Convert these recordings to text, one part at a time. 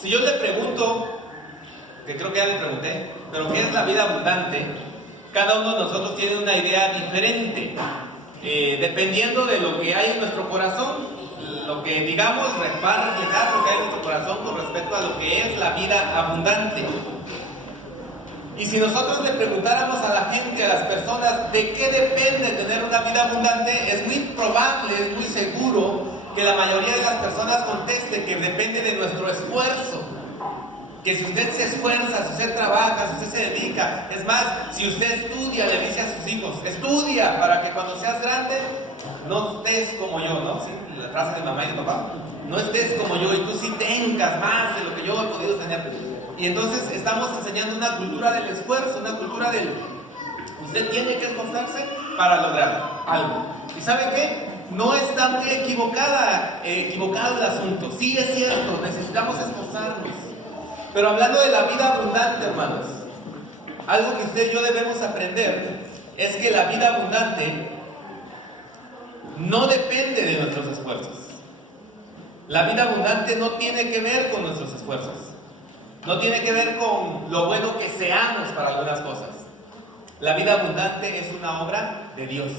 Si yo le pregunto, que creo que ya le pregunté, pero ¿qué es la vida abundante? Cada uno de nosotros tiene una idea diferente, dependiendo de lo que hay en nuestro corazón. Lo que digamos va a reflejar lo que hay en nuestro corazón con respecto a lo que es la vida abundante. Y si nosotros le preguntáramos a la gente, a las personas, ¿de qué depende tener una vida abundante? Es muy probable, es muy seguro que la mayoría de las personas conteste que depende de nuestro esfuerzo. Que si usted se esfuerza, si usted trabaja, si usted se dedica, es más, si usted estudia, le dice a sus hijos, estudia para que cuando seas grande no estés como yo, ¿no? ¿Sí? La frase de mamá y de papá, no estés como yo y tú sí tengas más de lo que yo he podido tener. Y entonces estamos enseñando una cultura del esfuerzo, una cultura del usted tiene que esforzarse para lograr algo. ¿Y sabe qué? No está muy equivocado el asunto. Sí es cierto, necesitamos esforzarnos. Pero hablando de la vida abundante, hermanos, algo que usted y yo debemos aprender es que la vida abundante no depende de nuestros esfuerzos. La vida abundante no tiene que ver con nuestros esfuerzos. No tiene que ver con lo bueno que seamos para algunas cosas. La vida abundante es una obra de Dios.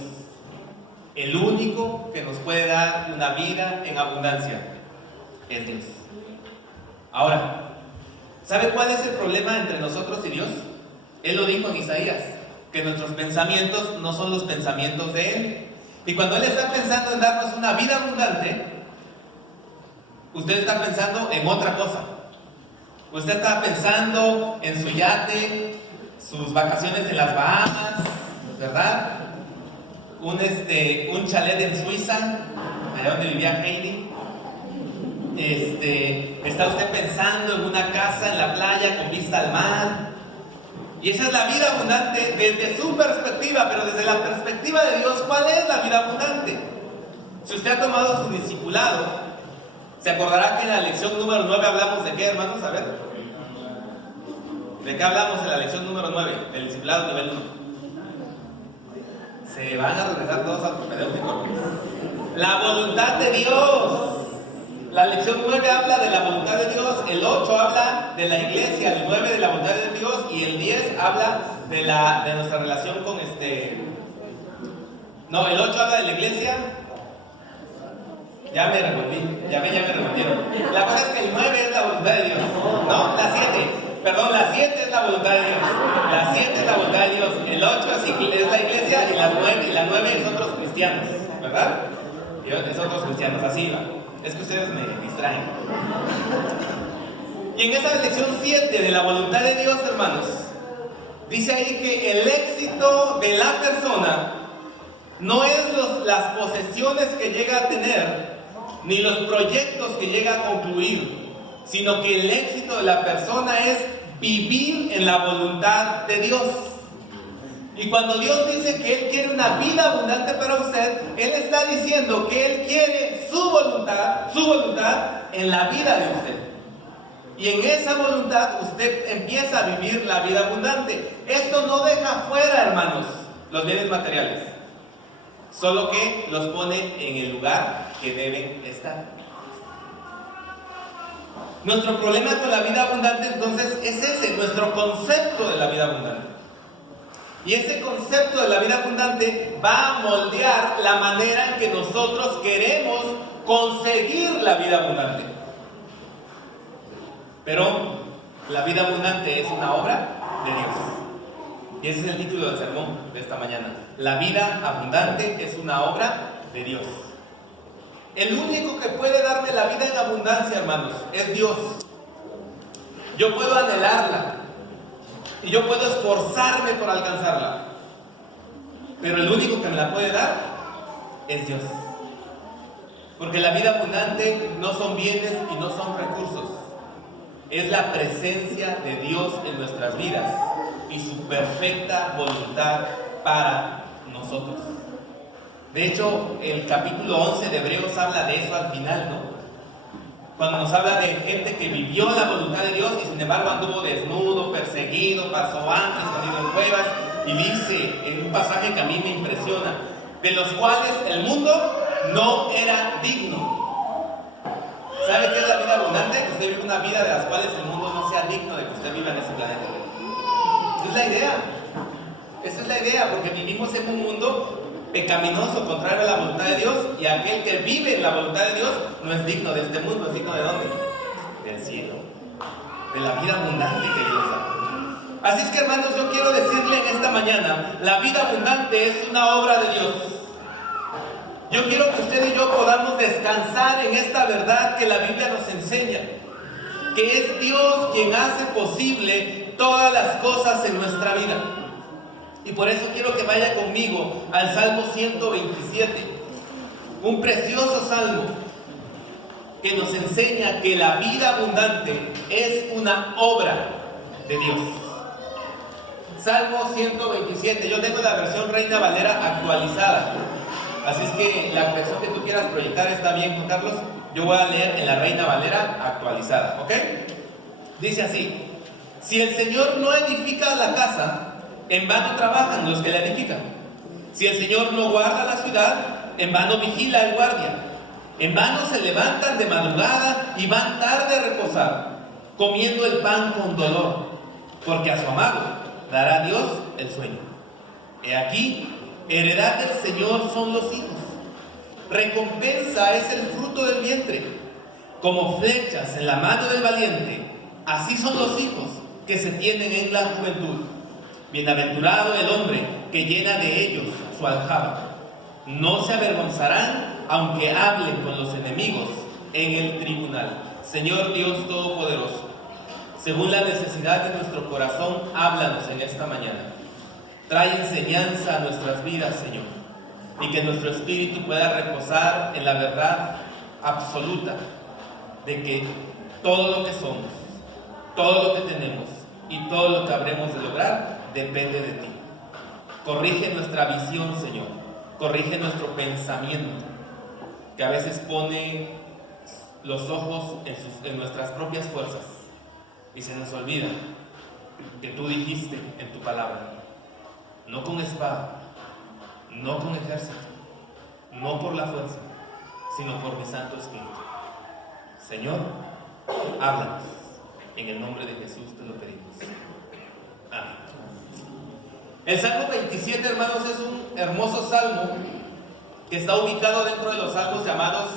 El único que nos puede dar una vida en abundancia es Dios. Ahora, ¿sabe cuál es el problema entre nosotros y Dios? Él lo dijo en Isaías, que nuestros pensamientos no son los pensamientos de Él. Y cuando Él está pensando en darnos una vida abundante, usted está pensando en otra cosa. Usted está pensando en su yate, sus vacaciones en las Bahamas, ¿verdad? Un chalet en Suiza, allá donde vivía Heidi. Está usted pensando en una casa en la playa con vista al mar. Y esa es la vida abundante desde su perspectiva, pero desde la perspectiva de Dios, ¿cuál es la vida abundante? Si usted ha tomado su discipulado, se acordará que en la lección número 9 hablamos de qué, hermanos, a ver. ¿De qué hablamos en la lección número 9? El discipulado nivel 1. Se van a regresar todos al propedéutico. La voluntad de Dios. La lección 9 habla de la voluntad de Dios, el 8 habla de la iglesia, el 9 de la voluntad de Dios y el 10 habla de nuestra relación con No, el 8 habla de la iglesia. Ya me revolví, ya me revolvieron. La cosa es que el 9 es la voluntad de Dios. No, la 7. Perdón, la 7 es la voluntad de Dios. La 7 es la voluntad de Dios. El 8 es la iglesia y la 9 es otros cristianos, ¿verdad? Es otros cristianos, así va. Es que ustedes me distraen. Y en esa lección 7 de la voluntad de Dios, hermanos, dice ahí que el éxito de la persona no es las posesiones que llega a tener, ni los proyectos que llega a concluir, sino que el éxito de la persona es vivir en la voluntad de Dios. Y cuando Dios dice que Él quiere una vida abundante para usted, Él está diciendo que Él quiere su voluntad en la vida de usted. Y en esa voluntad usted empieza a vivir la vida abundante. Esto no deja fuera, hermanos, los bienes materiales, solo que los pone en el lugar que deben estar. Nuestro problema con la vida abundante entonces es ese, nuestro concepto de la vida abundante. Y ese concepto de la vida abundante va a moldear la manera en que nosotros queremos conseguir la vida abundante. Pero la vida abundante es una obra de Dios. Y ese es el título del sermón de esta mañana. La vida abundante es una obra de Dios. El único que puede darme la vida en abundancia, hermanos, es Dios. Yo puedo anhelarla y yo puedo esforzarme por alcanzarla, pero el único que me la puede dar es Dios. Porque la vida abundante no son bienes y no son recursos. Es la presencia de Dios en nuestras vidas y su perfecta voluntad para nosotros. De hecho, el capítulo 11 de Hebreos habla de eso al final, ¿no? Cuando nos habla de gente que vivió la voluntad de Dios y sin embargo anduvo desnudo, perseguido, pasó hambre, escondido en cuevas, y dice en un pasaje que a mí me impresiona, de los cuales el mundo no era digno. ¿Sabe qué es la vida abundante? Que usted vive una vida de las cuales el mundo no sea digno de que usted viva en ese planeta. Esa es la idea. Esa es la idea, porque vivimos en un mundo pecaminoso, contrario a la voluntad de Dios, y aquel que vive en la voluntad de Dios no es digno de este mundo. ¿Es digno de dónde? Del cielo, de la vida abundante que Dios da. Así es que, hermanos, yo quiero decirle en esta mañana, la vida abundante es una obra de Dios. Yo quiero que usted y yo podamos descansar en esta verdad que la Biblia nos enseña, que es Dios quien hace posible todas las cosas en nuestra vida. Y por eso quiero que vaya conmigo al Salmo 127, un precioso salmo que nos enseña que la vida abundante es una obra de Dios. Salmo 127, yo tengo la versión Reina Valera actualizada, así es que la versión que tú quieras proyectar está bien, Juan Carlos. Yo voy a leer en la Reina Valera actualizada, ¿ok? Dice así: si el Señor no edifica la casa, en vano trabajan los que la edifican. Si el Señor no guarda la ciudad, en vano vigila el guardia. En vano se levantan de madrugada y van tarde a reposar, comiendo el pan con dolor, porque a su amado dará Dios el sueño. He aquí, heredad del Señor son los hijos, recompensa es el fruto del vientre. Como flechas en la mano del valiente, así son los hijos que se tienen en la juventud. Bienaventurado el hombre que llena de ellos su aljaba. No se avergonzarán aunque hablen con los enemigos en el tribunal. Señor Dios Todopoderoso, según la necesidad de nuestro corazón, háblanos en esta mañana. Trae enseñanza a nuestras vidas, Señor, y que nuestro espíritu pueda reposar en la verdad absoluta de que todo lo que somos, todo lo que tenemos y todo lo que habremos de lograr depende de ti. Corrige nuestra visión, Señor. Corrige nuestro pensamiento, que a veces pone los ojos en nuestras propias fuerzas y se nos olvida que tú dijiste en tu palabra: no con espada, no con ejército, no por la fuerza, sino por mi Santo Espíritu. Señor, háblanos. En el nombre de Jesús te lo pedimos. Amén. El Salmo 27, hermanos, es un hermoso salmo que está ubicado dentro de los salmos llamados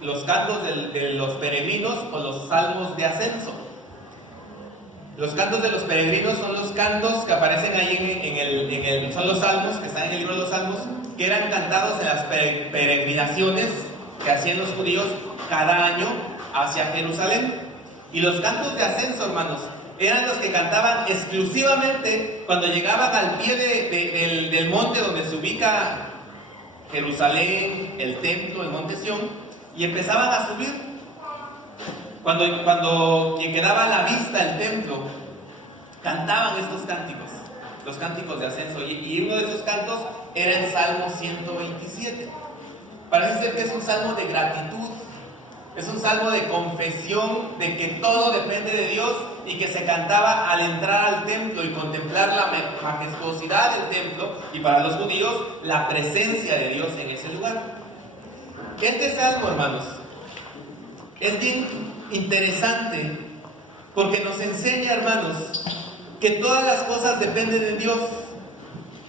los cantos de los peregrinos o los salmos de ascenso. Los cantos de los peregrinos son los cantos que aparecen ahí son los salmos que están en el libro de los salmos, que eran cantados en las peregrinaciones que hacían los judíos cada año hacia Jerusalén. Y los cantos de ascenso, hermanos, eran los que cantaban exclusivamente cuando llegaban al pie del monte donde se ubica Jerusalén, el templo, el monte Sión, y empezaban a subir. Cuando quedaba a la vista el templo, cantaban estos cánticos, los cánticos de ascenso, y uno de esos cantos era el Salmo 127. Parece ser que es un salmo de gratitud, es un salmo de confesión de que todo depende de Dios y que se cantaba al entrar al templo y contemplar la majestuosidad del templo, y para los judíos la presencia de Dios en ese lugar. Este salmo, hermanos, es bien interesante porque nos enseña, hermanos, que todas las cosas dependen de Dios,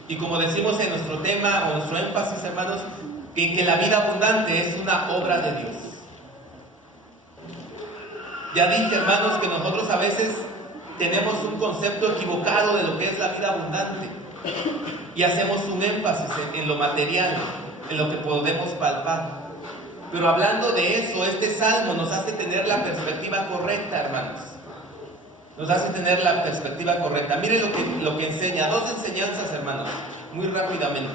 y como decimos en nuestro tema o nuestro énfasis, hermanos, que la vida abundante es una obra de Dios. Ya dije, hermanos, que nosotros a veces tenemos un concepto equivocado de lo que es la vida abundante y hacemos un énfasis en lo material, en lo que podemos palpar. Pero hablando de eso, este salmo nos hace tener la perspectiva correcta, hermanos. Nos hace tener la perspectiva correcta. Miren lo que enseña. Dos enseñanzas, hermanos, muy rápidamente.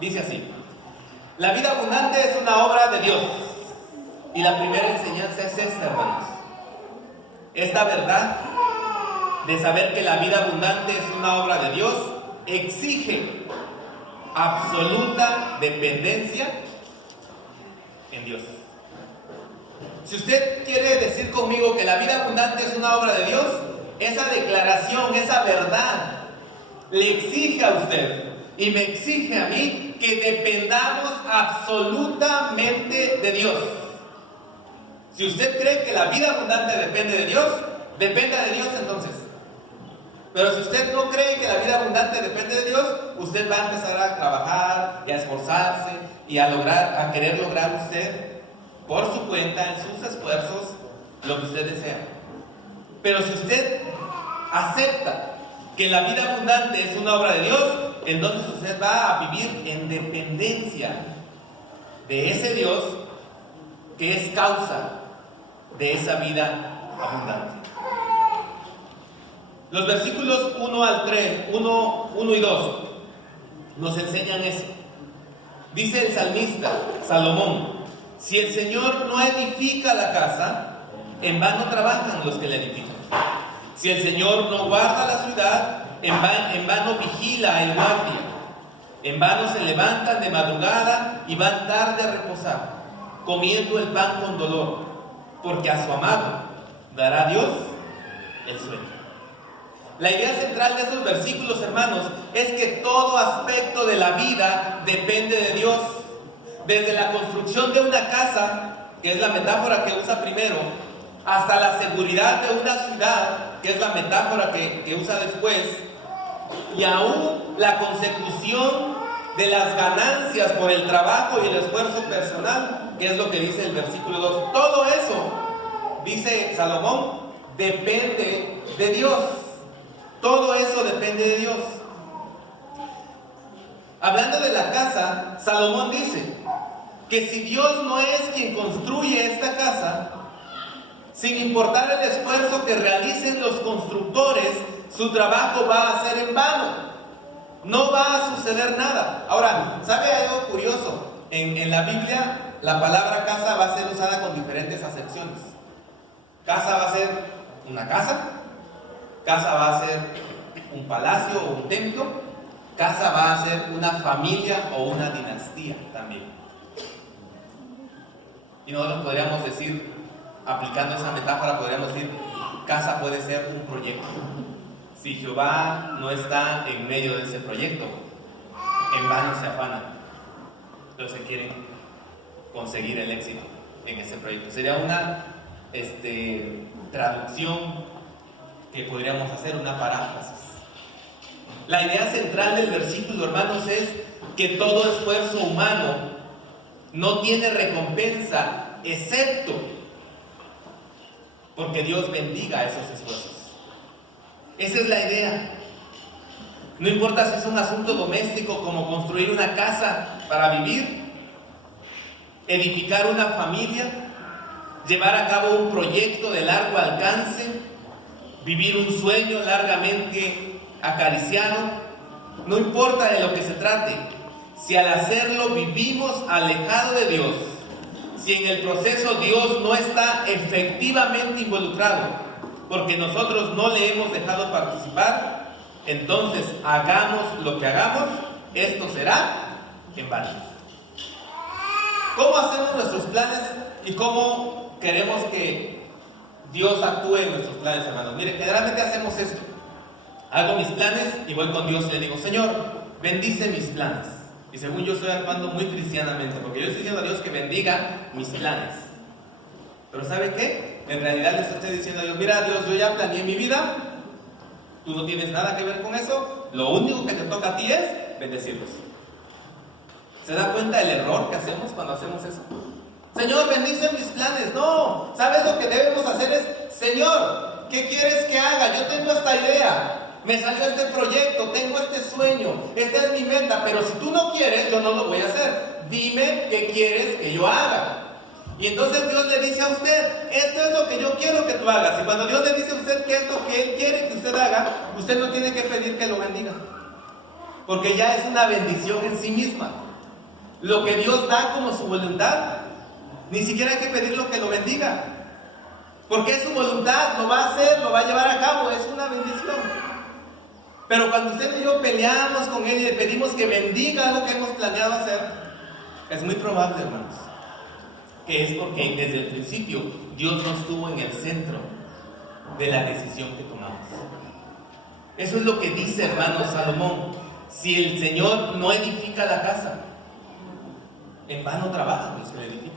Dice así: la vida abundante es una obra de Dios. Y la primera enseñanza es esta, hermanos. Esta verdad de saber que la vida abundante es una obra de Dios exige absoluta dependencia en Dios. Si usted quiere decir conmigo que la vida abundante es una obra de Dios, esa declaración, esa verdad le exige a usted y me exige a mí que dependamos absolutamente de Dios. Si usted cree que la vida abundante depende de Dios, dependa de Dios entonces. Pero si usted no cree que la vida abundante depende de Dios, usted va a empezar a trabajar y a esforzarse y a querer lograr usted por su cuenta, en sus esfuerzos, lo que usted desea. Pero si usted acepta que la vida abundante es una obra de Dios, entonces usted va a vivir en dependencia de ese Dios que es causa de esa vida abundante. Los versículos 1 y 2 nos enseñan eso. Dice el salmista Salomón: si el Señor no edifica la casa, en vano trabajan los que la edifican. Si el Señor no guarda la ciudad, en vano vigila el guardia. En vano se levantan de madrugada y van tarde a reposar, comiendo el pan con dolor, porque a su amado dará Dios el sueño. La idea central de esos versículos, hermanos, es que todo aspecto de la vida depende de Dios. Desde la construcción de una casa, que es la metáfora que usa primero, hasta la seguridad de una ciudad, que es la metáfora que usa después, y aún la consecución de las ganancias por el trabajo y el esfuerzo personal, que es lo que dice el versículo 2. Todo eso, dice Salomón, depende de Dios. Todo eso depende de Dios. Hablando de la casa, Salomón dice que si Dios no es quien construye esta casa, sin importar el esfuerzo que realicen los constructores, su trabajo va a ser en vano. No va a suceder nada. Ahora, ¿sabe algo curioso? En la Biblia, la palabra casa va a ser usada con diferentes acepciones. Casa va a ser una casa va a ser un palacio o un templo, casa va a ser una familia o una dinastía también. Y nosotros podríamos decir, aplicando esa metáfora, podríamos decir, casa puede ser un proyecto. Si Jehová no está en medio de ese proyecto, en vano se afanan los que quieren conseguir el éxito en ese proyecto. Sería una traducción que podríamos hacer, una paráfrasis. La idea central del versículo, hermanos, es que todo esfuerzo humano no tiene recompensa, excepto porque Dios bendiga esos esfuerzos. Esa es la idea. No importa si es un asunto doméstico como construir una casa para vivir, edificar una familia, llevar a cabo un proyecto de largo alcance, vivir un sueño largamente acariciado. No importa de lo que se trate, si al hacerlo vivimos alejado de Dios, si en el proceso Dios no está efectivamente involucrado, porque nosotros no le hemos dejado participar, entonces hagamos lo que hagamos, esto será en vano. ¿Cómo hacemos nuestros planes y cómo queremos que Dios actúe en nuestros planes, hermanos? Mire, generalmente hacemos esto. Hago mis planes y voy con Dios y le digo: Señor, bendice mis planes. Y según yo estoy actuando muy cristianamente, porque yo estoy diciendo a Dios que bendiga mis planes. Pero ¿sabe qué? En realidad le estoy diciendo a Dios: mira, Dios, yo ya planeé mi vida, tú no tienes nada que ver con eso, lo único que te toca a ti es bendecirlos. ¿Se da cuenta del error que hacemos cuando hacemos eso? Señor, bendice mis planes. No, ¿sabes lo que debemos hacer? Es: Señor, ¿qué quieres que haga? Yo tengo esta idea, me salió este proyecto, tengo este sueño, esta es mi meta, pero si tú no quieres, yo no lo voy a hacer. Dime qué quieres que yo haga. Y entonces Dios le dice a usted: esto es lo que yo quiero que tú hagas. Y cuando Dios le dice a usted que es lo que Él quiere que usted haga, usted no tiene que pedir que lo bendiga, porque ya es una bendición en sí misma. Lo que Dios da como su voluntad, ni siquiera hay que pedirlo que lo bendiga, porque es su voluntad, lo va a hacer, lo va a llevar a cabo, es una bendición. Pero cuando usted y yo peleamos con Él y le pedimos que bendiga lo que hemos planeado hacer, es muy probable, hermanos, que es porque desde el principio Dios no estuvo en el centro de la decisión que tomamos. Eso es lo que dice, hermanos, Salomón: si el Señor no edifica la casa, en vano trabajan los que la edifican.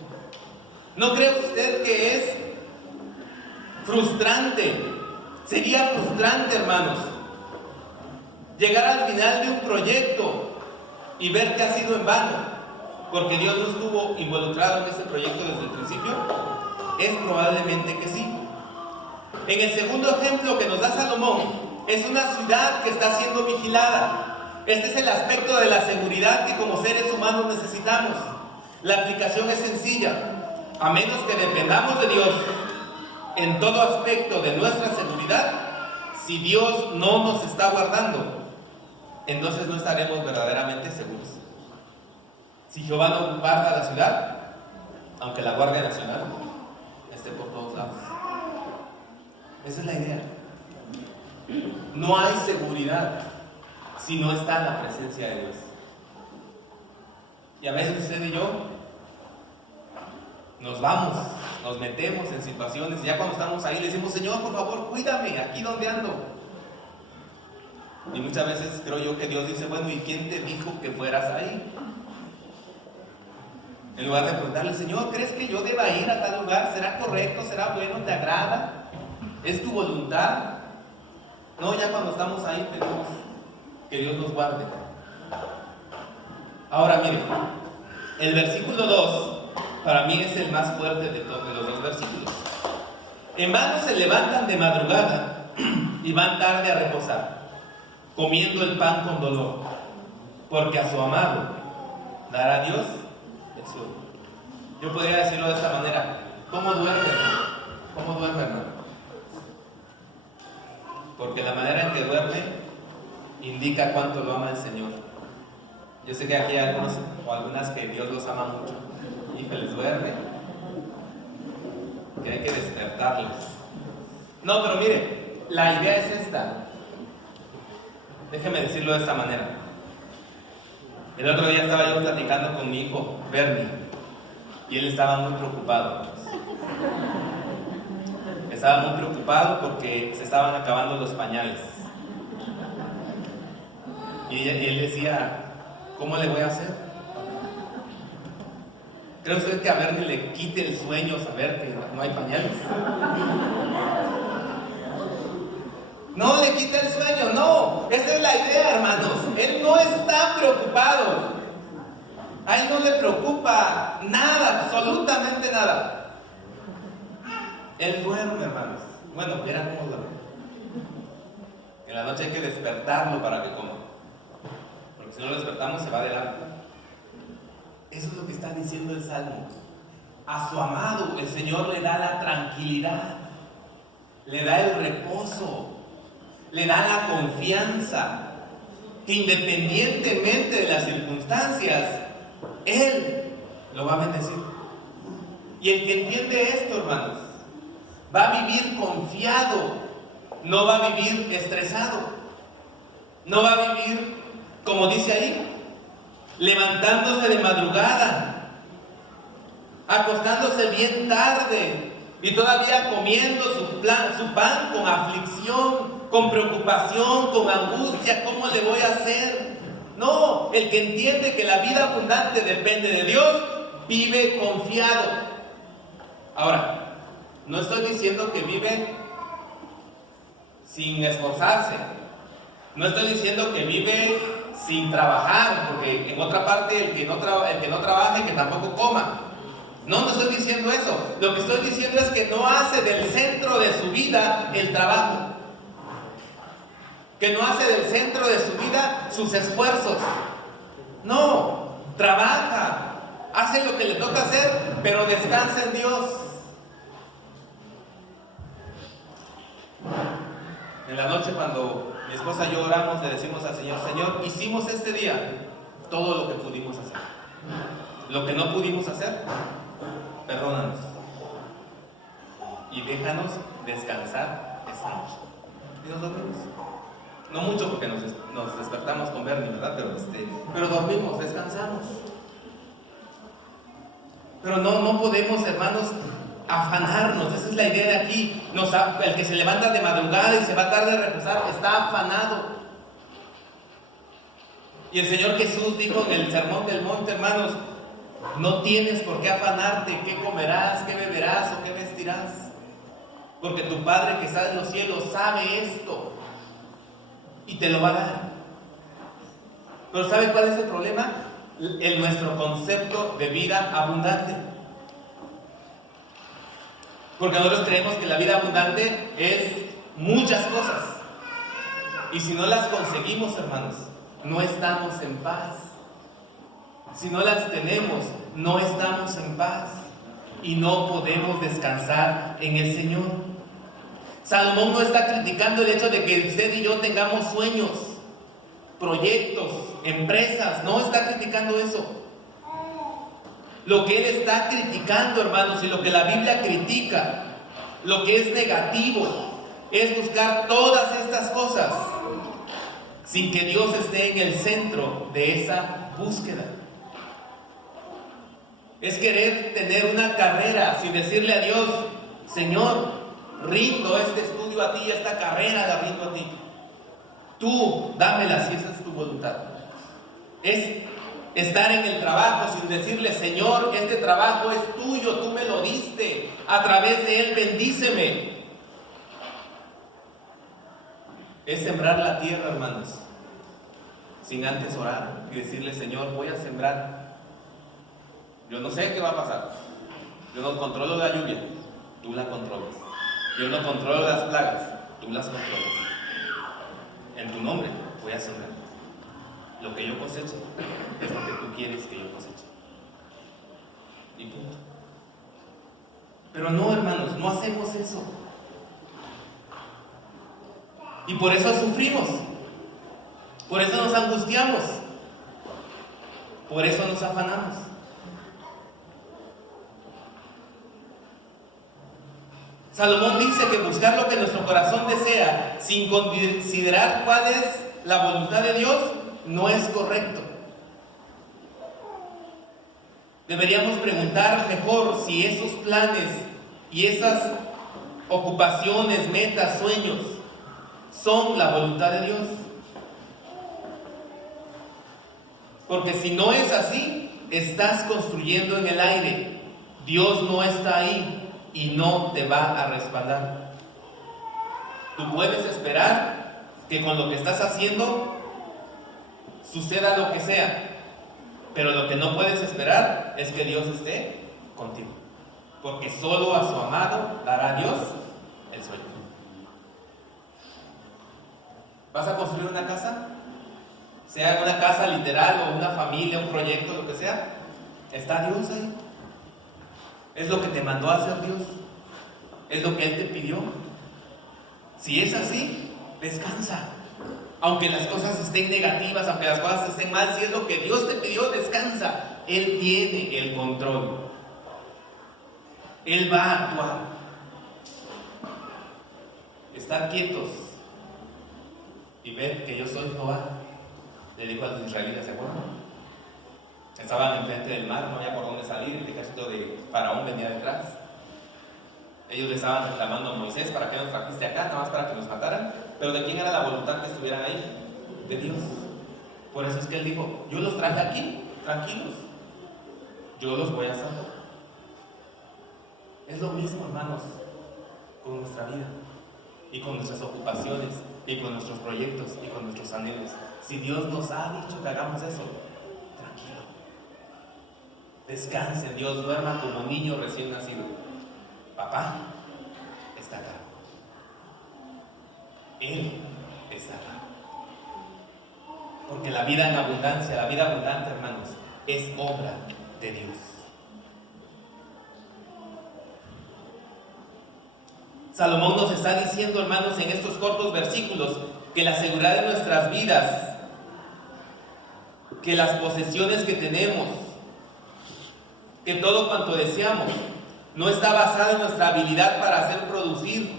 ¿No cree usted que es frustrante? Sería frustrante, hermanos, llegar al final de un proyecto y ver que ha sido en vano, porque Dios no estuvo involucrado en ese proyecto desde el principio. Es probablemente que sí. En el segundo ejemplo que nos da Salomón, es una ciudad que está siendo vigilada. Este es el aspecto de la seguridad que como seres humanos necesitamos. La aplicación es sencilla. A menos que dependamos de Dios en todo aspecto de nuestra seguridad, si Dios no nos está guardando, entonces no estaremos verdaderamente seguros. Si Jehová no guarda la ciudad, aunque la Guardia Nacional esté por todos lados. Esa es la idea. No hay seguridad si no está en la presencia de Dios. Y a veces usted y yo nos vamos, nos metemos en situaciones y ya cuando estamos ahí le decimos: Señor, por favor, cuídame aquí donde ando. Y muchas veces creo yo que Dios dice: bueno, ¿y quién te dijo que fueras ahí? En lugar de preguntarle: Señor, ¿crees que yo deba ir a tal lugar? ¿Será correcto? ¿Será bueno? ¿Te agrada? ¿Es tu voluntad? No, ya cuando estamos ahí pedimos que Dios nos guarde. Ahora miren, el versículo 2 para mí es el más fuerte de todos los dos versículos. En vano se levantan de madrugada y van tarde a reposar, comiendo el pan con dolor, porque a su amado dará Dios el sueño. Yo podría decirlo de esta manera: ¿cómo duerme, hermano? ¿Cómo duerme, hermano? Porque la manera en que duerme indica cuánto lo ama el Señor. Yo sé que aquí hay algunos o algunas que Dios los ama mucho y que les duerme, que hay que despertarles. No, pero mire, la idea es esta. Déjeme decirlo de esta manera. El otro día estaba yo platicando con mi hijo, Bernie, y él estaba muy preocupado. Estaba muy preocupado porque se estaban acabando los pañales. Y él decía: ¿cómo le voy a hacer? ¿Cree usted que a Bernie le quite el sueño saber que no hay pañales? No le quita el sueño, no. Esa es la idea, hermanos. Él no está preocupado. A él no le preocupa nada, absolutamente nada. Él duerme, hermanos. Bueno, verán cómo duerme. En la noche hay que despertarlo para que coma, porque si no lo despertamos se va de largo. Eso es lo que está diciendo el Salmo. A su amado el Señor le da la tranquilidad, le da el reposo, le da la confianza, que independientemente de las circunstancias, Él lo va a bendecir. Y el que entiende esto, hermanos, va a vivir confiado, no va a vivir estresado, no va a vivir, como dice ahí, levantándose de madrugada, acostándose bien tarde y todavía comiendo su pan con aflicción, con preocupación, con angustia. ¿Cómo le voy a hacer? No, el que entiende que la vida abundante depende de Dios, vive confiado. Ahora, no estoy diciendo que vive sin esforzarse. No estoy diciendo que vive sin trabajar, porque en otra parte el que no trabaje, que tampoco coma. No estoy diciendo eso. Lo que estoy diciendo es que no hace del centro de su vida el trabajo. Que no hace del centro de su vida sus esfuerzos. No, trabaja, hace lo que le toca hacer, pero descansa en Dios. En la noche, cuando mi esposa y yo oramos, le decimos al Señor: Señor, hicimos este día todo lo que pudimos hacer. Lo que no pudimos hacer, perdónanos y déjanos descansar esta noche. Y nos dormimos. No mucho, porque nos despertamos con Bernie, ¿verdad? Pero dormimos, descansamos. Pero no podemos, hermanos, afanarnos. Esa es la idea de aquí. El que se levanta de madrugada y se va tarde a reposar está afanado. Y el Señor Jesús dijo en el Sermón del Monte, hermanos: No tienes por qué afanarte qué comerás, qué beberás o qué vestirás, porque tu Padre que está en los cielos sabe esto y te lo va a dar. Pero ¿sabe cuál es el problema? Nuestro concepto de vida abundante. Porque nosotros creemos que la vida abundante es muchas cosas. Y si no las conseguimos, hermanos, no estamos en paz. Si no las tenemos, no estamos en paz. Y no podemos descansar en el Señor. Salomón no está criticando el hecho de que usted y yo tengamos sueños, proyectos, empresas. No está criticando eso. Lo que él está criticando, hermanos, y lo que la Biblia critica, lo que es negativo, es buscar todas estas cosas sin que Dios esté en el centro de esa búsqueda. Es querer tener una carrera sin decirle a Dios: Señor, rindo este estudio a ti, esta carrera la rindo a ti. Tú dámela si esa es tu voluntad. Es estar en el trabajo sin decirle: Señor, este trabajo es tuyo, tú me lo diste, a través de él bendíceme. Es sembrar la tierra, hermanos, sin antes orar y decirle: Señor, voy a sembrar. Yo no sé qué va a pasar. Yo no controlo la lluvia, tú la controlas. Yo no controlo las plagas, tú las controlas. En tu nombre voy a sembrar. Lo que yo cosecho es lo que tú quieres que yo coseche. Y punto. Pero no, hermanos, no hacemos eso. Y por eso sufrimos. Por eso nos angustiamos. Por eso nos afanamos. Salomón dice que buscar lo que nuestro corazón desea sin considerar cuál es la voluntad de Dios no es correcto. Deberíamos preguntar mejor si esos planes y esas ocupaciones, metas, sueños son la voluntad de Dios. Porque si no es así, estás construyendo en el aire. Dios no está ahí y no te va a respaldar. Tú puedes esperar que con lo que estás haciendo suceda lo que sea, pero lo que no puedes esperar es que Dios esté contigo, porque solo a su amado dará Dios el sueño. ¿Vas a construir una casa? Sea una casa literal o una familia, un proyecto, lo que sea, ¿está Dios ahí? ¿Es lo que te mandó a hacer Dios? ¿Es lo que Él te pidió? Si es así, descansa. Aunque las cosas estén negativas, aunque las cosas estén mal, si es lo que Dios te pidió, descansa. Él tiene el control. Él va a actuar. Estar quietos y ver que yo soy Jehová, le dijo a los israelitas, ¿se acuerdan? Estaban enfrente del mar, no había por dónde salir, el ejército de Faraón venía detrás. Ellos le estaban reclamando a Moisés: ¿para qué nos trajiste acá? Nada más para que nos mataran. Pero ¿de quién era la voluntad que estuvieran ahí? De Dios. Por eso es que Él dijo: yo los traje aquí, tranquilos, yo los voy a salvar. Es lo mismo, hermanos, con nuestra vida y con nuestras ocupaciones y con nuestros proyectos y con nuestros anhelos. Si Dios nos ha dicho que hagamos eso, tranquilo, descanse en Dios, duerma como niño recién nacido. Papá está acá, Él está acá. Porque la vida en abundancia, la vida abundante, hermanos, es obra de Dios. Salomón nos está diciendo, hermanos, en estos cortos versículos, que la seguridad de nuestras vidas, que las posesiones que tenemos, que todo cuanto deseamos, no está basado en nuestra habilidad para hacer producir,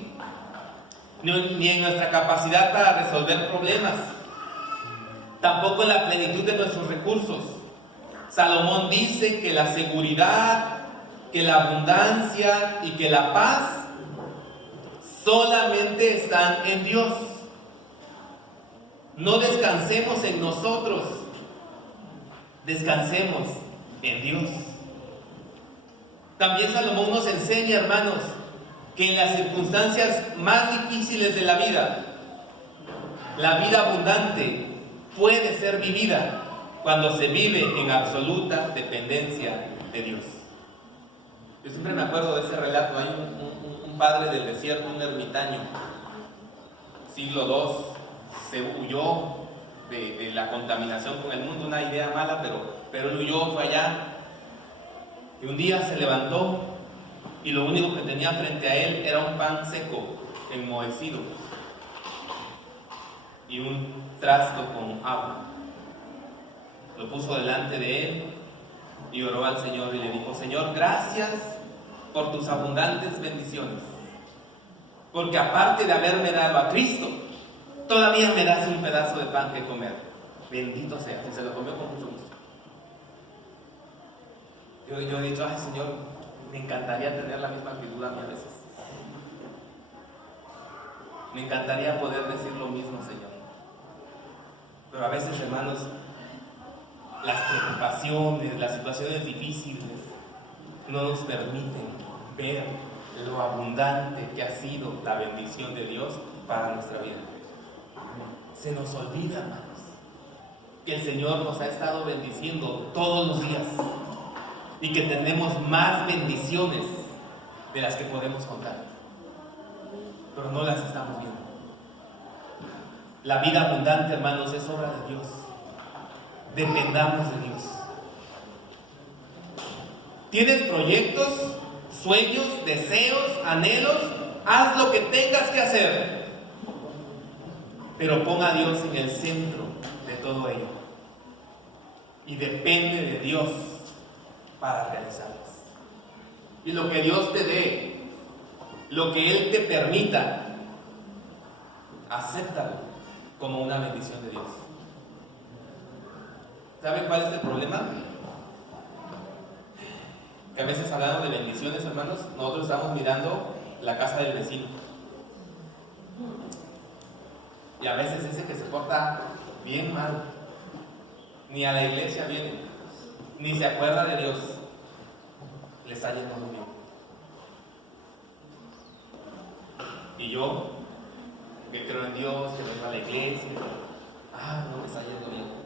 ni en nuestra capacidad para resolver problemas, tampoco en la plenitud de nuestros recursos. Salomón dice que la seguridad, que la abundancia y que la paz solamente están en Dios. No descansemos en nosotros, descansemos en Dios. También Salomón nos enseña, hermanos, que en las circunstancias más difíciles de la vida abundante puede ser vivida cuando se vive en absoluta dependencia de Dios. Yo siempre me acuerdo de ese relato. Hay un padre del desierto, un ermitaño, siglo II, se huyó de la contaminación con el mundo, una idea mala, pero él huyó, fue allá, y un día se levantó y lo único que tenía frente a él era un pan seco, enmohecido, y un trasto con agua. Lo puso delante de él y oró al Señor y le dijo: Señor, gracias por tus abundantes bendiciones, porque aparte de haberme dado a Cristo, todavía me das un pedazo de pan que comer. Bendito sea. Y se lo comió con mucho gusto. Yo he dicho: ay, Señor, me encantaría tener la misma actitud a mí a veces. Me encantaría poder decir lo mismo, Señor. Pero a veces, hermanos, las preocupaciones, las situaciones difíciles no nos permiten ver lo abundante que ha sido la bendición de Dios para nuestra vida. Se nos olvida, hermanos, que el Señor nos ha estado bendiciendo todos los días y que tenemos más bendiciones de las que podemos contar, pero no las estamos viendo. La vida abundante, hermanos, es obra de Dios. Dependamos de Dios. ¿Tienes proyectos, sueños, deseos, anhelos? Haz lo que tengas que hacer, pero pon a Dios en el centro de todo ello y depende de Dios para realizarlas. Y lo que Dios te dé, lo que Él te permita, acéptalo como una bendición de Dios. ¿Saben cuál es el problema? Que a veces, hablando de bendiciones, hermanos, nosotros estamos mirando la casa del vecino, y a veces ese que se porta bien mal, ni a la iglesia viene, ni se acuerda de Dios, le está yendo muy bien. Y yo, que creo en Dios, que vengo a la iglesia, no me está yendo bien.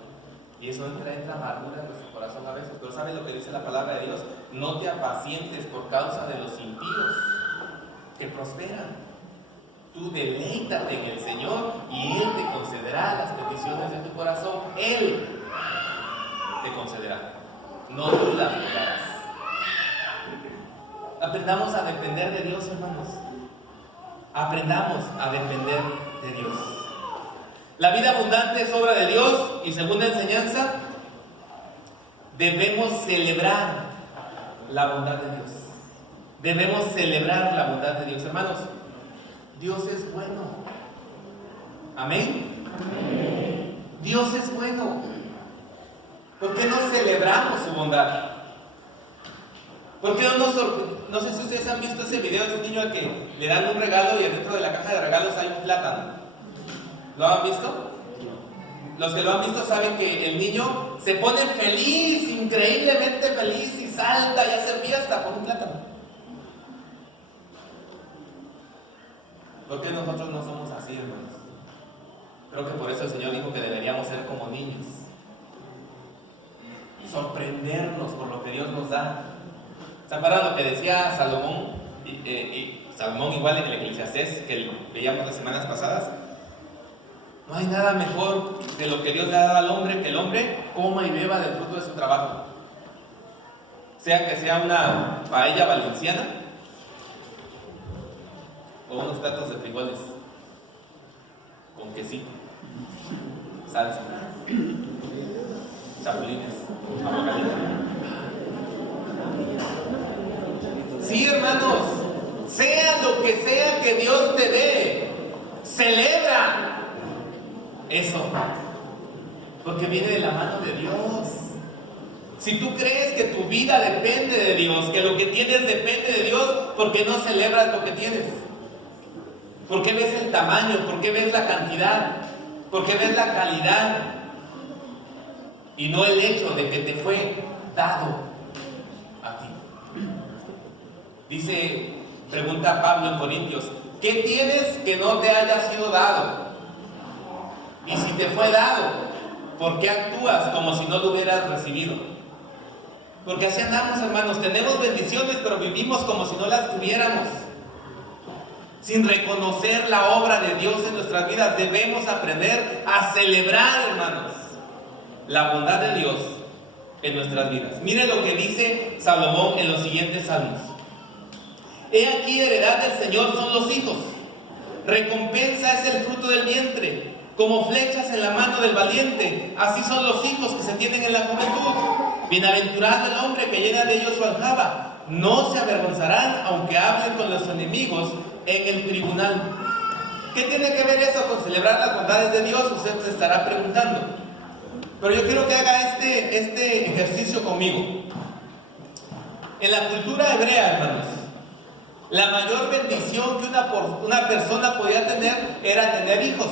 Y eso entra amargura en nuestro corazón a veces. Pero ¿sabes lo que dice la palabra de Dios? No te apacientes por causa de los impíos que prosperan. Tú deleítate en el Señor y Él te concederá las peticiones de tu corazón. Él te concederá, no tú las lograrás. Aprendamos a depender de Dios, hermanos. Aprendamos a depender de Dios. La vida abundante es obra de Dios, y segunda enseñanza, debemos celebrar la bondad de Dios. Debemos celebrar la bondad de Dios, hermanos. Dios es bueno. Amén. Dios es bueno. ¿Por qué no celebramos su bondad? ¿Por qué no sé si ustedes han visto ese video de un niño al que le dan un regalo y dentro de la caja de regalos hay un plátano? ¿Lo han visto? Los que lo han visto saben que el niño se pone feliz, increíblemente feliz, y salta y hace fiesta por un plátano. ¿Por qué nosotros no somos así, hermanos? Creo que por eso el Señor dijo que deberíamos ser como niños. Sorprendernos por lo que Dios nos da. ¿Se acuerdan lo que decía Salomón? Salomón, igual en el Eclesiastés, que veíamos las semanas pasadas. No hay nada mejor de lo que Dios le ha dado al hombre, que el hombre coma y beba del fruto de su trabajo. Sea que sea una paella valenciana o unos platos de frijoles con quesito, salsa, chapulines, aguacate. Sí, hermanos, sea lo que sea que Dios te dé, celebra eso, porque viene de la mano de Dios. Si tú crees que tu vida depende de Dios, que lo que tienes depende de Dios, ¿por qué no celebras lo que tienes? ¿Por qué ves el tamaño? ¿Por qué ves la cantidad? ¿Por qué ves la calidad? Y no el hecho de que te fue dado a ti. Pregunta Pablo en Corintios, ¿qué tienes que no te haya sido dado? Y si te fue dado, ¿por qué actúas como si no lo hubieras recibido? Porque así andamos, hermanos, tenemos bendiciones, pero vivimos como si no las tuviéramos. Sin reconocer la obra de Dios en nuestras vidas, debemos aprender a celebrar, hermanos, la bondad de Dios en nuestras vidas. Mire lo que dice Salomón en los siguientes salmos. He aquí, heredad del Señor son los hijos, recompensa es el fruto del vientre, como flechas en la mano del valiente, así son los hijos que se tienen en la juventud. Bienaventurado el hombre que llena de ellos su aljaba, no se avergonzarán aunque hablen con los enemigos en el tribunal. ¿Qué tiene que ver eso con celebrar las bondades de Dios? Usted se estará preguntando. Pero yo quiero que haga este ejercicio conmigo. En la cultura hebrea, hermanos, la mayor bendición que una persona podía tener era tener hijos.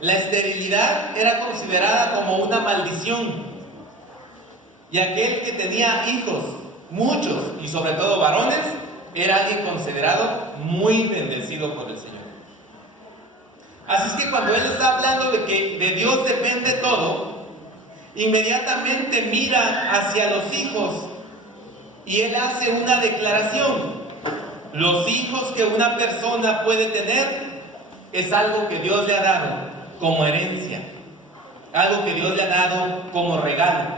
La esterilidad era considerada como una maldición. Y aquel que tenía hijos, muchos, y sobre todo varones, era alguien considerado muy bendecido por el Señor. Así es que cuando Él está hablando de que de Dios depende todo, inmediatamente mira hacia los hijos y Él hace una declaración. Los hijos que una persona puede tener es algo que Dios le ha dado como herencia, algo que Dios le ha dado como regalo.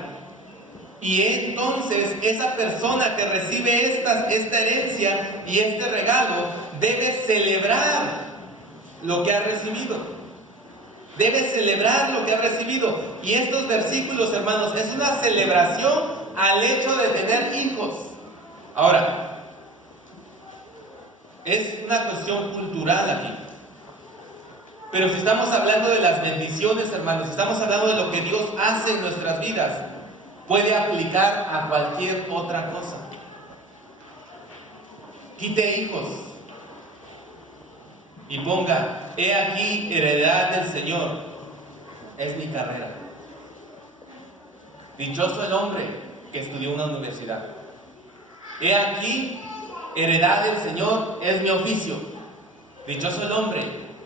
Y entonces esa persona que recibe esta herencia y este regalo debe celebrar lo que ha recibido. Debe celebrar lo que ha recibido. Y estos versículos, hermanos, es una celebración al hecho de tener hijos. Ahora, es una cuestión cultural aquí. Pero si estamos hablando de las bendiciones, hermanos, si estamos hablando de lo que Dios hace en nuestras vidas, puede aplicar a cualquier otra cosa. Quite hijos y ponga, he aquí, heredad del Señor, es mi carrera. Dichoso el hombre que estudió en una universidad. He aquí, heredad del Señor, es mi oficio. Dichoso el hombre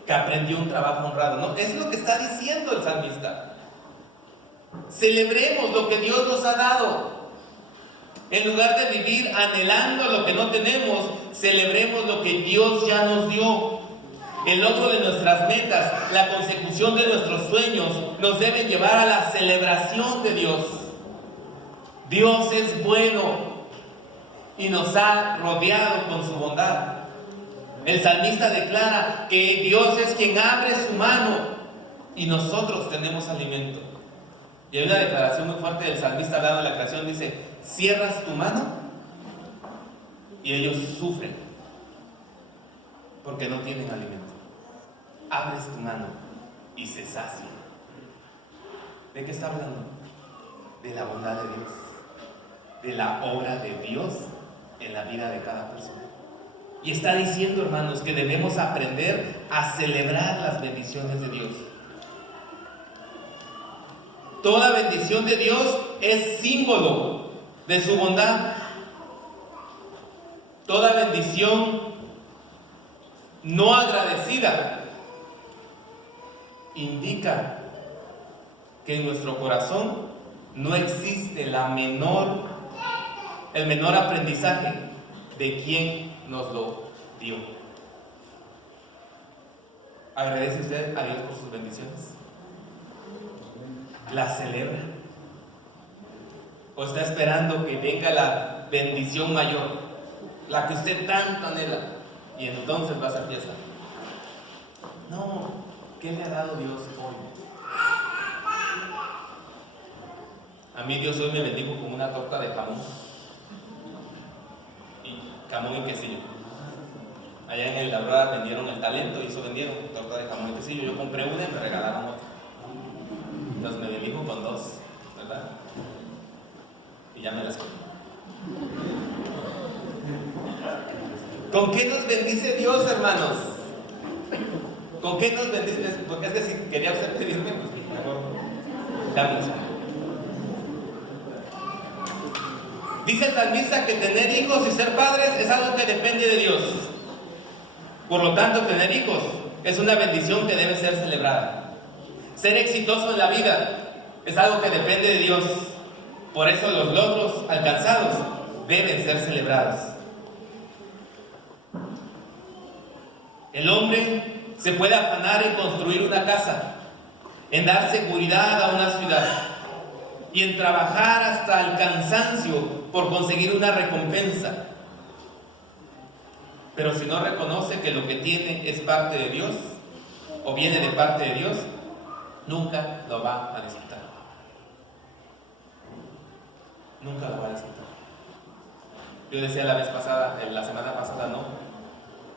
que aprendió un trabajo honrado. ¿No? Es lo que está diciendo el salmista. Celebremos lo que Dios nos ha dado. En lugar de vivir anhelando lo que no tenemos, celebremos lo que Dios ya nos dio. El logro de nuestras metas, la consecución de nuestros sueños, nos deben llevar a la celebración de Dios. Dios es bueno y nos ha rodeado con su bondad. El salmista declara que Dios es quien abre su mano y nosotros tenemos alimento. Y hay una declaración muy fuerte del salmista hablando de la creación, dice, cierras tu mano y ellos sufren porque no tienen alimento. Abres tu mano y se sacian. ¿De qué está hablando? De la bondad de Dios, de la obra de Dios en la vida de cada persona. Y está diciendo, hermanos, que debemos aprender a celebrar las bendiciones de Dios. Toda bendición de Dios es símbolo de su bondad. Toda bendición no agradecida indica que en nuestro corazón no existe el menor aprendizaje de quién nos lo dio. ¿Agradece usted a Dios por sus bendiciones? ¿La celebra? ¿O está esperando que venga la bendición mayor, la que usted tanto anhela, y entonces va a hacer fiesta? No, ¿qué le ha dado Dios hoy? A mí Dios hoy me bendijo con una torta de jamón y quesillo. Allá en el Aurora vendieron el talento y eso vendieron torta de jamón y quesillo. Yo compré una y me regalaron otra. Entonces me bendijo con dos, ¿verdad? Y ya me las comí. ¿Con qué nos bendice Dios, hermanos? ¿Con qué nos bendice? Porque es que si quería usted pedirme, pues mejor dame un segundo. Dice el salmista que tener hijos y ser padres es algo que depende de Dios. Por lo tanto, tener hijos es una bendición que debe ser celebrada. Ser exitoso en la vida es algo que depende de Dios. Por eso los logros alcanzados deben ser celebrados. El hombre se puede afanar en construir una casa, en dar seguridad a una ciudad y en trabajar hasta el cansancio por conseguir una recompensa. Pero si no reconoce que lo que tiene es parte de Dios o viene de parte de Dios, nunca lo va a disfrutar. Nunca lo va a disfrutar. Yo decía la vez pasada, la semana pasada, ¿no?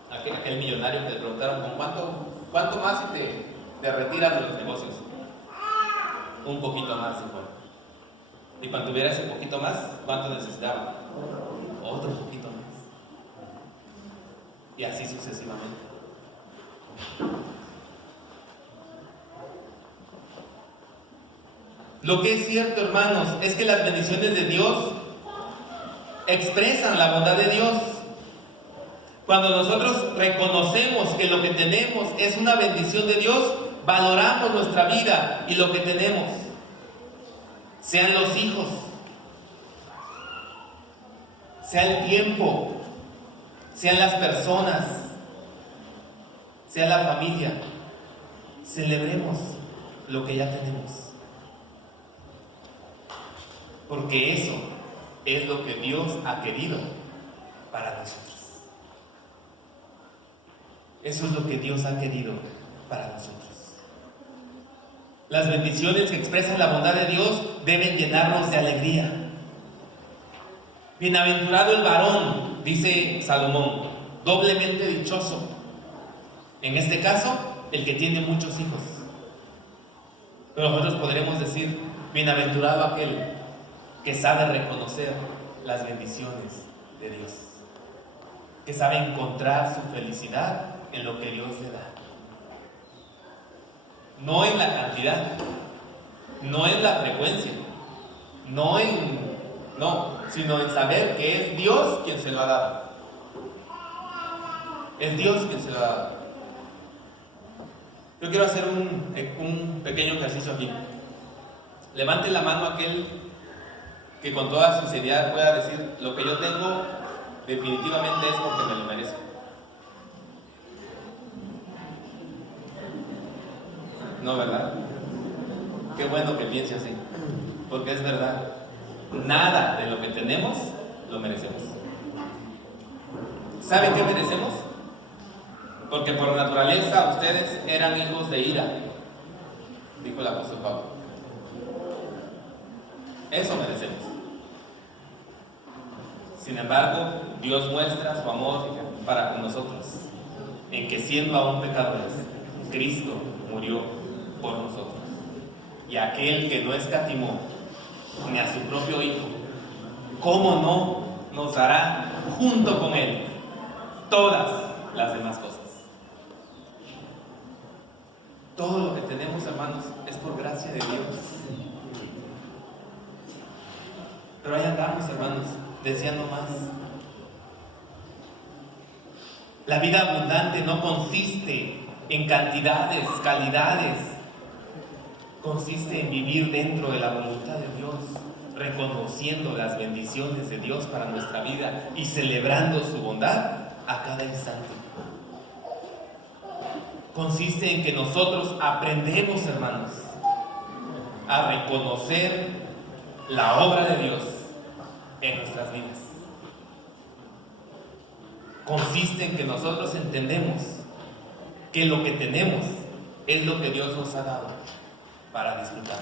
Aquel millonario que le preguntaron ¿con cuánto más si te retiras de los negocios? Un poquito más, hijo. Y cuando tuviera ese poquito más, ¿cuánto necesitaba? Otro poquito más. Y así sucesivamente. Lo que es cierto, hermanos, es que las bendiciones de Dios expresan la bondad de Dios. Cuando nosotros reconocemos que lo que tenemos es una bendición de Dios, valoramos nuestra vida y lo que tenemos. Sean los hijos, sea el tiempo, sean las personas, sea la familia. Celebremos lo que ya tenemos. Porque eso es lo que Dios ha querido para nosotros. Eso es lo que Dios ha querido para nosotros. Las bendiciones que expresan la bondad de Dios deben llenarnos de alegría. Bienaventurado el varón, dice Salomón, doblemente dichoso. En este caso, el que tiene muchos hijos. Pero nosotros podremos decir, bienaventurado aquel que sabe reconocer las bendiciones de Dios, que sabe encontrar su felicidad en lo que Dios le da. No en la cantidad, no en la frecuencia, sino en saber que es Dios quien se lo ha dado. Es Dios quien se lo ha dado. Yo quiero hacer un pequeño ejercicio aquí. Levante la mano aquel que con toda sinceridad pueda decir: lo que yo tengo definitivamente es porque me lo merezco. No, ¿verdad? Qué bueno que piense así, porque es verdad. Nada de lo que tenemos lo merecemos. ¿Saben qué merecemos? Porque por naturaleza ustedes eran hijos de ira, dijo el apóstol Pablo. Eso merecemos. Sin embargo, Dios muestra su amor para con nosotros, en que siendo aún pecadores, Cristo murió por nosotros. Y aquel que no escatimó ni a su propio Hijo, ¿cómo no nos dará junto con Él todas las demás cosas? Todo lo que tenemos, hermanos, es por gracia de Dios. Pero ahí andamos, hermanos, deseando más. La vida abundante no consiste en cantidades, calidades. Consiste en vivir dentro de la voluntad de Dios, reconociendo las bendiciones de Dios para nuestra vida y celebrando su bondad a cada instante. Consiste en que nosotros aprendemos, hermanos, a reconocer la obra de Dios en nuestras vidas. Consiste en que nosotros entendemos que lo que tenemos es lo que Dios nos ha dado para disfrutar.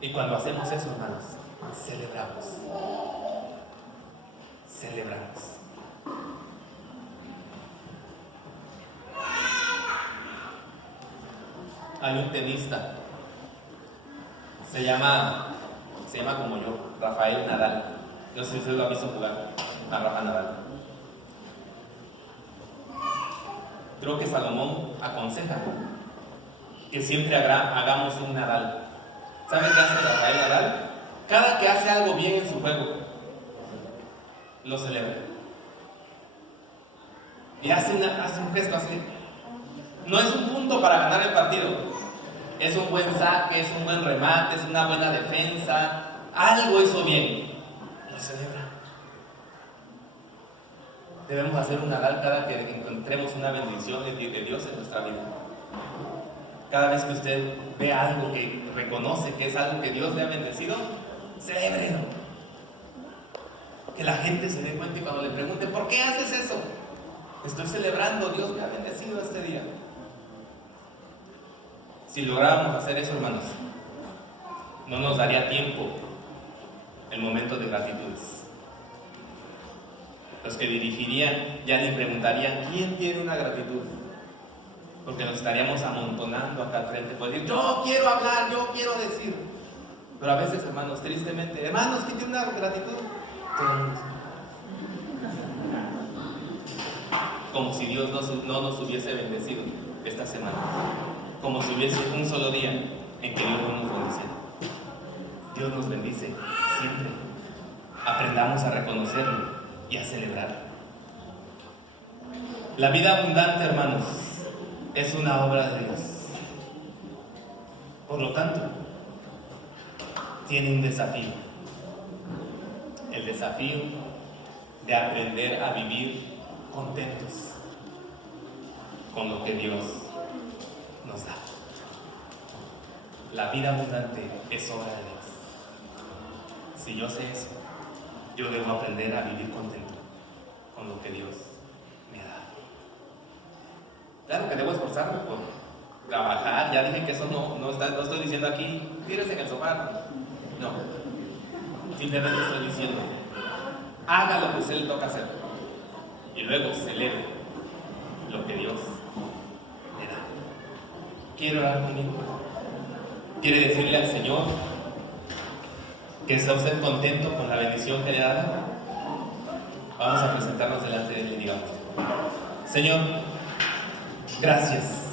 Y cuando hacemos eso, hermanos, celebramos. Celebramos. Hay un tenista, se llama como yo, Rafael Nadal. No sé si usted lo ha visto jugar a Rafa Nadal. Creo que Salomón aconseja que siempre hagamos un Nadal. ¿Saben qué hace Rafael Nadal? cada que hace algo bien en su juego, lo celebra. Y hace un gesto así. No es un punto para ganar el partido. Es un buen saque, es un buen remate, es una buena defensa. Algo hizo bien. Lo celebra. Debemos hacer un Nadal cada que encontremos una bendición de Dios en nuestra vida. Cada vez que usted ve algo que reconoce que es algo que Dios le ha bendecido, celébrelo. Que la gente se dé cuenta y cuando le pregunte, ¿por qué haces eso? Estoy celebrando, Dios me ha bendecido este día. Si lográramos hacer eso, hermanos, no nos daría tiempo el momento de gratitudes. Los que dirigirían ya ni preguntarían, ¿quién tiene una gratitud? Porque nos estaríamos amontonando acá al frente, pues decir, yo quiero hablar, yo quiero decir. Pero a veces, hermanos, tristemente, hermanos, ¿quién tiene una gratitud? Como si Dios no nos hubiese bendecido esta semana. Como si hubiese un solo día en que Dios no nos bendiciera. Dios nos bendice siempre. Aprendamos a reconocerlo y a celebrarlo. La vida abundante, hermanos, es una obra de Dios. Por lo tanto, tiene un desafío. El desafío de aprender a vivir contentos con lo que Dios nos da. La vida abundante es obra de Dios. Si yo sé eso, yo debo aprender a vivir contento con lo que Dios me da. Claro que debo esforzarme por trabajar. Ya dije que eso no estoy diciendo aquí, tírese en el sofá. No. Simplemente estoy diciendo, haga lo que a usted le toca hacer. Y luego celebre lo que Dios le da. ¿Quiere orar conmigo? ¿Quiere decirle al Señor que está usted contento con la bendición que le ha dado? Vamos a presentarnos delante de Él y digamos, Señor, gracias